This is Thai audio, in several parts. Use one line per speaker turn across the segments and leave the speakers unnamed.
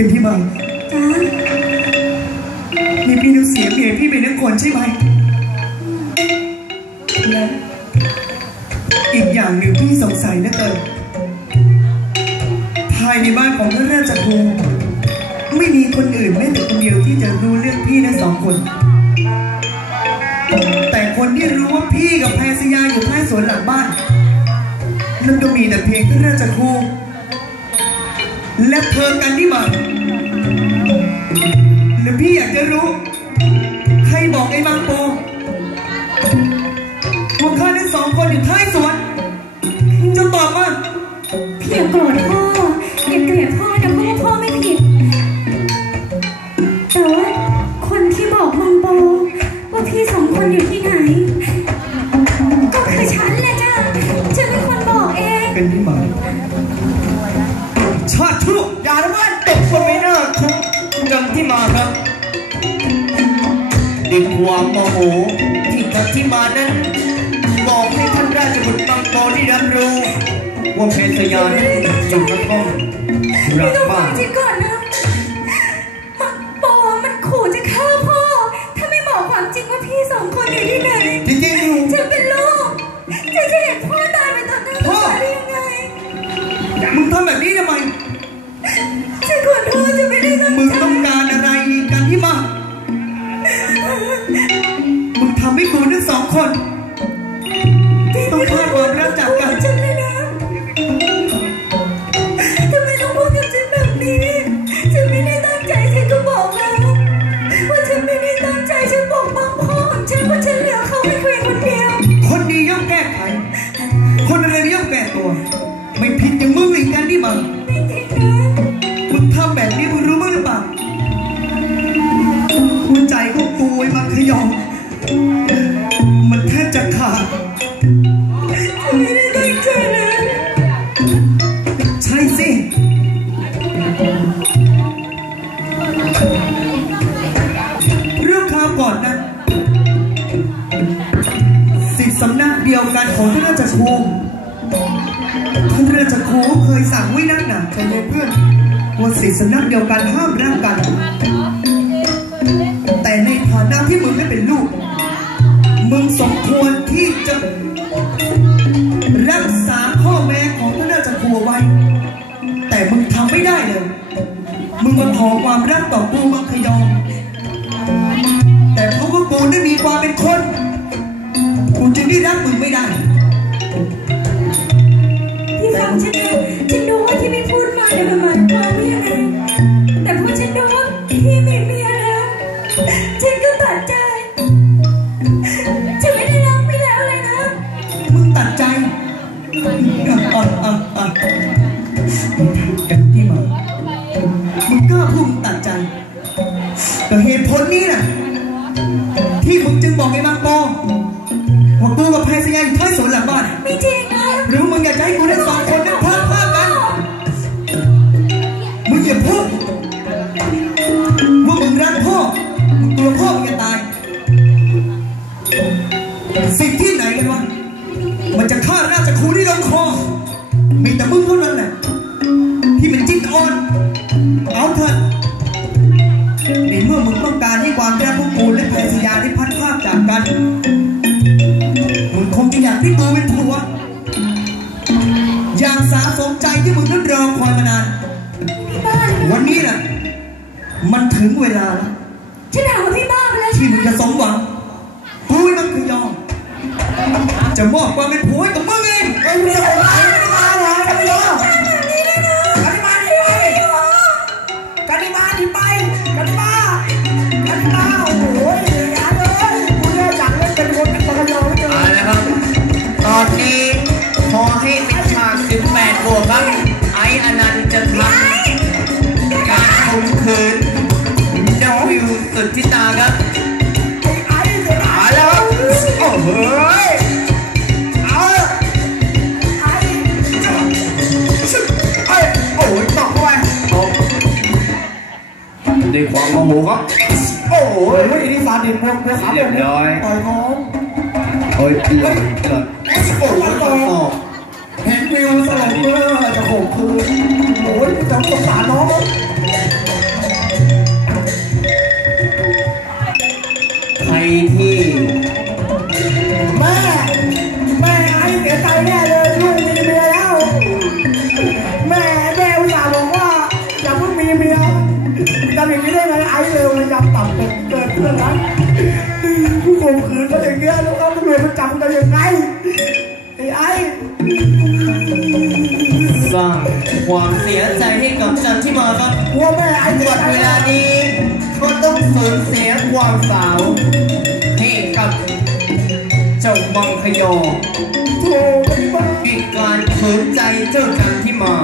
กันที่บัง
จ้า
นี่พี่ต้องเสียเมียพี่ไปทั้งคนใช่ไหมและอีกอย่างหนึ่งพี่สงสัยนะเกินภายในบ้านของพระราชครูไม่มีคนอื่นแม้แต่คนเดียวที่จะรู้เรื่องพี่ทั้งสองคน แต่คนที่รู้ว่าพี่กับแพรสยาอยู่ท้ายสวนหลังบ้านนั่นก็มีแต่เพียงพระราชครู และเธอกันที่มาแล้วพี่อยากจะรู้ ใครบอกไอ้บางโปพวกข้าทั้งสองคนอยู่ท้ายสวนจะตอบว่า
พี่อย่าโกรธพ่ออย่าเกลียดพ่อนะเพราะว่าพ่อไม่ผิด แต่ว่าคนที่บอกมังโปว่าพี่สองคนอยู่ที่ไหน ก็คือฉันแหละจ้าฉันเป็นคนบอกเอง
เป็นที่มา ชาติชั่วอย่าละมันเด็กคนไม่น่าทุกกันที่มาครับด้วยความโมโหที่กันที่มานั้นบอกให้ท่านราชบุตรบางโปได้รับรู้ว่าเพชรยานั้นอยู่กระท่อมรั
พี่
ก
ต้องฟั
บ้างน
จริงก่อนนะมังโปมันขู่จะฆ่าพ่อ ถ้าไม่บอกความจริงว่าพี่สองคนอยู่ที่ไหน
จริงๆอยู่
ฉันเป็นลูกฉันจะเห็นพ่อตายไปตอนนั้น
พ่อ
ได้ยังไง
มึงทำแบบนี้ทำไม
ฉัน
สั่ง
ไว้นักหนา
ใจเย็นเพื่อนว่าสิทธิสำนักเดียวกันห้ามรักกัน แต่ในฐานะที่มึงไม่เป็นลูก มึงสมควรที่จะรักษาข้อแม้ของท่านราชครูเอาไว้ แต่มึงทำไม่ได้เลย มึงมาขอความรักต่อกูมังคยองแต่เพราะว่ากูนั้มีความเป็นคนกูจึงได้รักมึงไม่ได้
ฉันนะฉันรู้ว่าที่ไม่พู
ด พี่บ้านวันนี้น่ะ มันถึงเวลาแล้ว
ฉันถามว่าพี่บ้าไปแล้ว
ที่
ใช่ไหม
มึงจะสมหวังกูนั่นคือยอมจะมอบความเป็นผัวให้กับมึงเอง โอ้โห
โอ้ย
นี่ฟาดินพวกพวกขา
เรียบร้อย
ต่อยน้อง
โอ้ยเลือดเลือด
โอ้ยต่อเห็นวิวสลบเมื่อจะข่คืนโอ้ยจะสงสารน้อง
แม่ไอ้
หมดเวลานี้ก็ต้องสูญเสียความสาวเห้กับเจ้ามังคยอ
บโธ่
เป็นการขื
น
ใจเจ้า
กันที่มา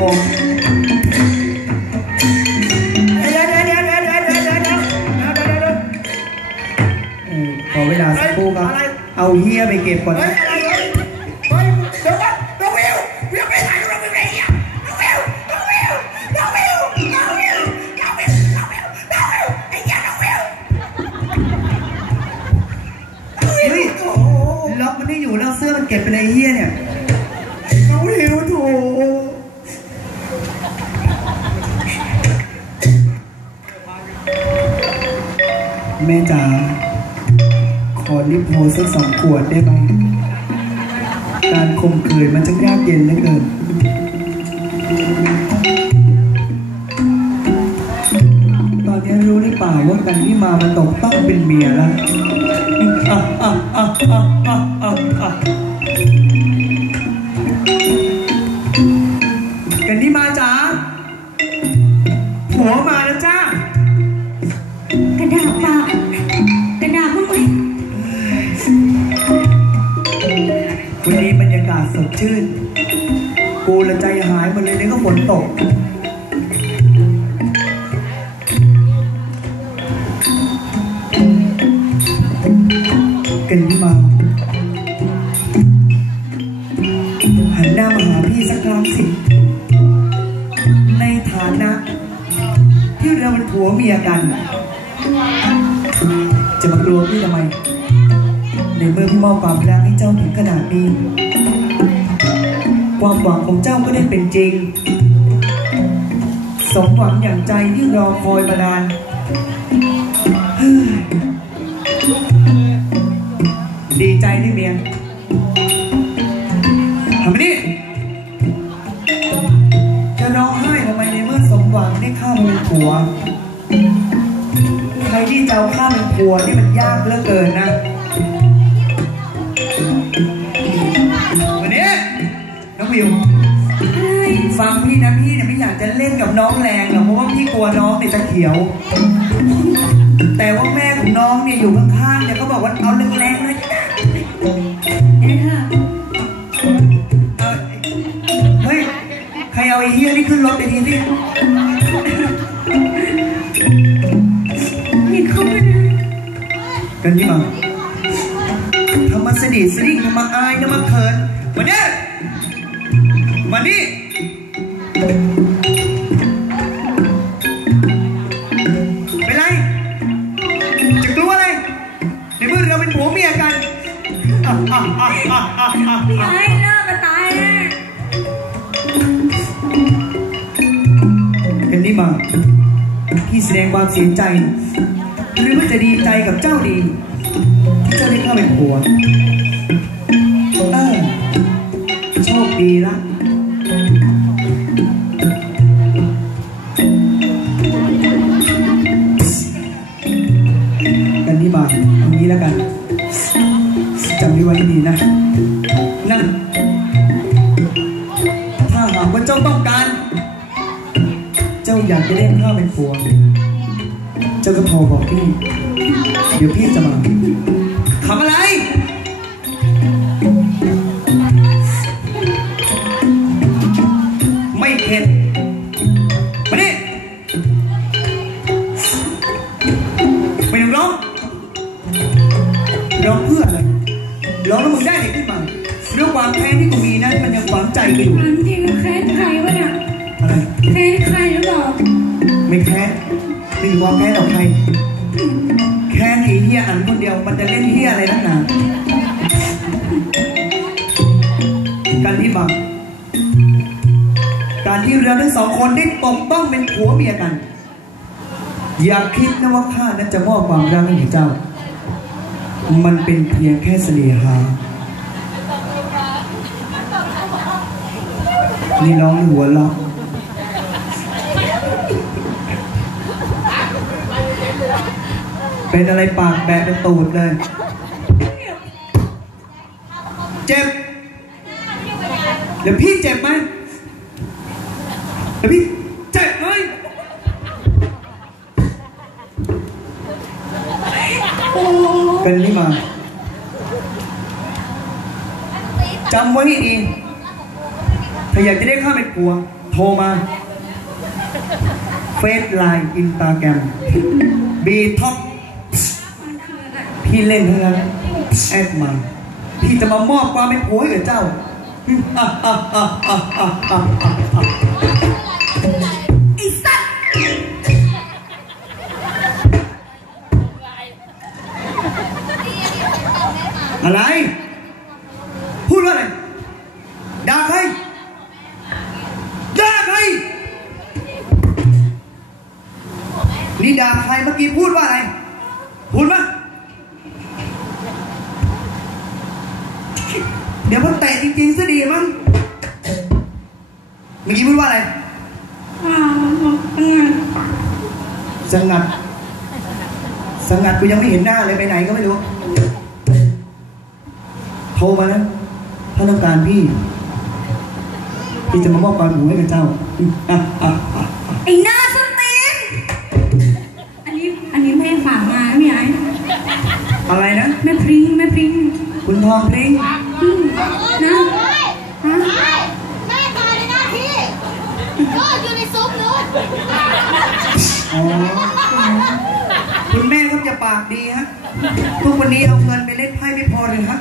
ผม
ขอ
เว
ลาสักครู่ครับ เอาเฮียไปเก็บก่อน แม่จ๋าขอริบโฮสักสองขวดได้ไหมการข่มขืนมันช่ยากเย็นเหลือเกินตอนนี้รู้หรือเปล่าว่ากันที่มามันตกต้องเป็นเมียแล้วอะอะอะอะอะอะกันที่มาจ๋าหัวมา ชื่น กูละใจหายหมดเลยนี่ก็ฝนตก กั
นมา หันหน้ามาหาพี่สักครั้งสิ ในฐานะ ที่เราเป็นผัวเมียกัน จะมากลัวพี่ทำไม ในเมื่อพี่มอบความรักให้เจ้าถึงขนาดนี้ ความหวังของเจ้าก็ได้เป็นจริง สมหวังอย่างใจที่รอคอยมานานเฮ้ยดีใจด้วยเมียทำไมนี่จะร้องไห้ทำไมในเมื่อสมหวังได้ข้ามาเป็นผัว ใครที่จะเอาข้าเป็นผัวนี่มันยากเหลือเกินนะ วิว ฟังพี่นะพี่เนี่ยไม่อยากจะเล่นกับน้องแรงหรอกเพราะว่าพี่กลัวน้องเนี่ยจะเขียว แต่ว่าแม่ของน้องเนี่ยอยู่ข้างๆเนี่ยเขาบอกว่าเอาแรงๆเลยเออเฮ้ยใครเอาไอ้เฮียนี่ขึ้นรถไปทีสิ
เห็นเขาเป็น
กันนี่ม กันนี่มาพี่แสดงความเสียใจ หรือว่าจะดีใจกับเจ้าดี ที่เจ้าได้เข้าเป็นผัวเออโชคดีละ อยากจะเล่นข้าวเป็นผัวเจ้าก็โทรบอกพี่ เดี๋ยวพี่จะมาทำอะไร ไม่เข็ดมาดิไม่ต้องร้องร้องเพื่ออะไรร้องแล้วมึงได้อะไรขึ้นมาเรื่องความแค้นที่กูมีนั้นมันยังฝังใจกูอยู่
มันจริงแค้นใครวะเนี่ย
อะไร ไม่แค้ไม่มีความแค้นหรอกใคร แค้นไอ้เฮียอันคนเดียวมันจะเล่นเฮียอะไรนักหนาการที่บังการที่เราทั้งสองคนได้ตกต้องเป็นผัวเมียกัน อย่าคิดนะว่าข้านั้นจะมอบความรักให้เจ้า มันเป็นเพียงแค่เสน่หานี่น้องหัวเราะ เป็นอะไรปากแบะเป็นตูดเลย เจ็บเดี๋ยวพี่เจ็บไหมเดี๋ยวพี่เจ็บไหมกันนี่มาจำไว้ให้ดี ถ้าอยากจะได้ข้าเป็นผัว โทรมา เฟซไลน์อินสตาแกรมบีท็อป พี่เล่นเท่านั้นแอดมา พี่จะมามอบความเป็นผัวให้กับเจ้าอ้
สัต
อะไร พูดว่าอะไรด่าใครด่าใครนี่ด่าใครเมื่อกี้พูดว่าอะไร พูดมา เดี๋ยวมันเตะจริงๆซะดีมั้งเมื่อกี้พูดว่าอะไร
อ่าอืม
สงัดสงัดกูยังไม่เห็นหน้าเลยไปไหนก็ไม่รู้ โทรมานะถ้าต้องการพี่ พี่จะมามอบความหูให้กับเจ้าอะอะอะ
ไอ้หน้าสตีนอันนี้อันนี้แม่ฝากมาพี่ไอ้
อะไรนะ
แม่พริ้งแม่พริ้ง
คุณทองพริ้ง
อืมนะฮะ
แม่ตายในหน้าที่ก็อยู่ในซุปนู้น
อ๋อคุณแม่เขาจะปากดีฮะ ทุกวันนี้เอาเงินไปเล่นไพ่ไม่พอเลยฮะ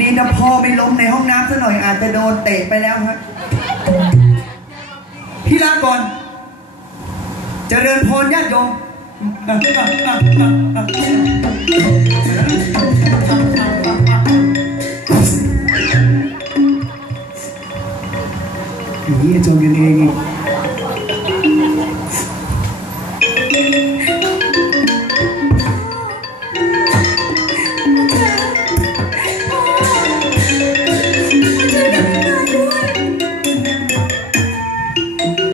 นี่นะพ่อไม่ล้มในห้องน้ำซะหน่อยอาจจะโดนเตะไปแล้วฮะพี่ลาก่อนเจริญพรญาติโยม Iya, cowok gini-gini.